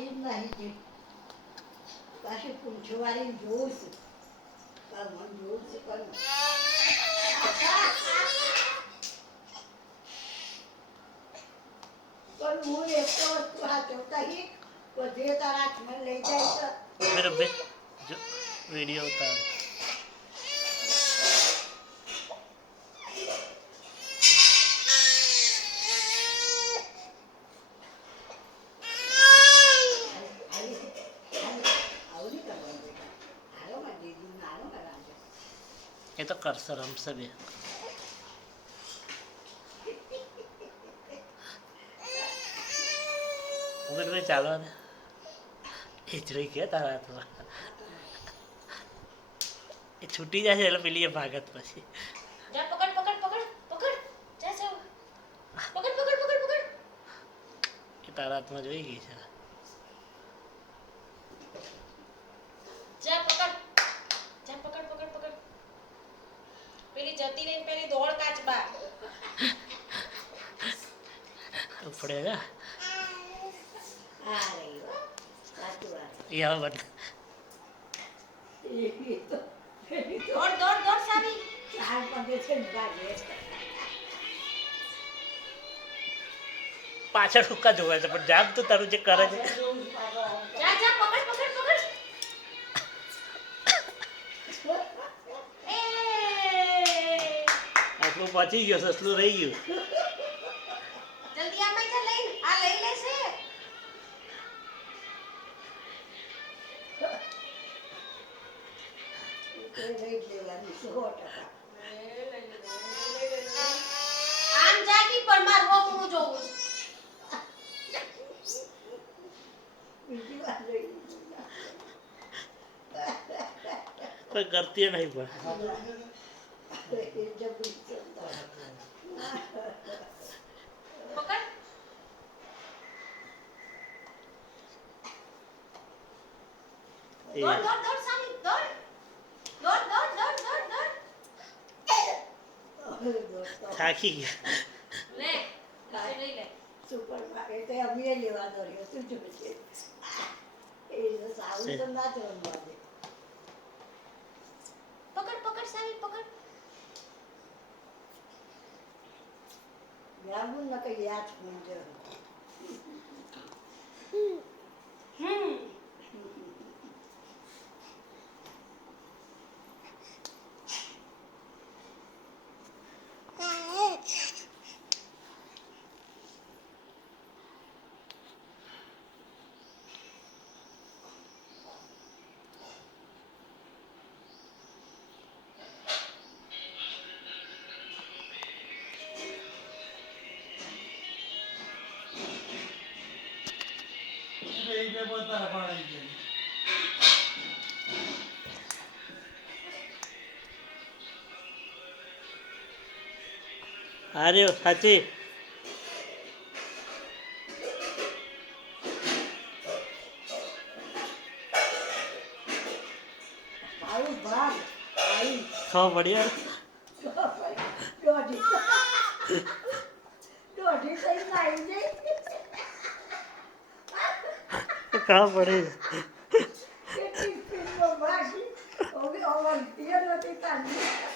રાખી જ નહીં પાછી પૂંછવાળી જોઉં છું પણ જોઉં છું પણ હું એક વસ્તુ હાથો કહી તો જે તારા હાથમાં લઈ જાય તો मेरे बे जो वीडियो उतार ये तो कर सर हम सब है उधर में चालो ने જોઈ ગયા તારા હાથમાં એ છૂટી જશે એટલે પેલી એ ભાગત પછી જા પકડ પકડ પકડ પકડ જા જા પકડ પકડ પકડ પકડ એ તારા હાથમાં જોઈ ગઈ છે જા પકડ પકડ પેલી જતી રહીને પેલી દોડ કાચબા ઉપડે જા આ રહી હો સાચું વાત એ હવે બન દોડ દોડ દોડ સાવી ચાર પગે છે ને ભાગે પાછળ હુક્કા જોવે છે પણ જામ તો તારું જે કરે છે જા જા પકડ પકડ પકડ એ આટલું પહોંચી ગયો સસલું રહી ગયું જલ્દી આ મૈજા લઈ આ લઈ લેશે લઈ લેવાની 100%. આમ જાગી પણ માર હોકનું જોવું બીજી વાર લઈ કોઈ કરતી નહીં પણ પકડ દોડ દોડ દોડ સામી દોડ દોડ દોડ દોડ દોડ દોડ થાકી ગયા લે લઈ લે સુપર માર્કેટ અમે લેવા દોર્યો શું જોવે છે એ સારું તો ના જોવાનું બાબે પકડ પકડ સામી પકડ ગ્રામું ન કઈ યાદ મૂંઝે અરે સાચી આવું ભાગ આવી ખાવા પડ્યા દોઢી દોઢી થઈ નાઈ જઈ ખાવા પડે કેટલી ફિલ્મો ભાગી હવે અવર નથી કાઢી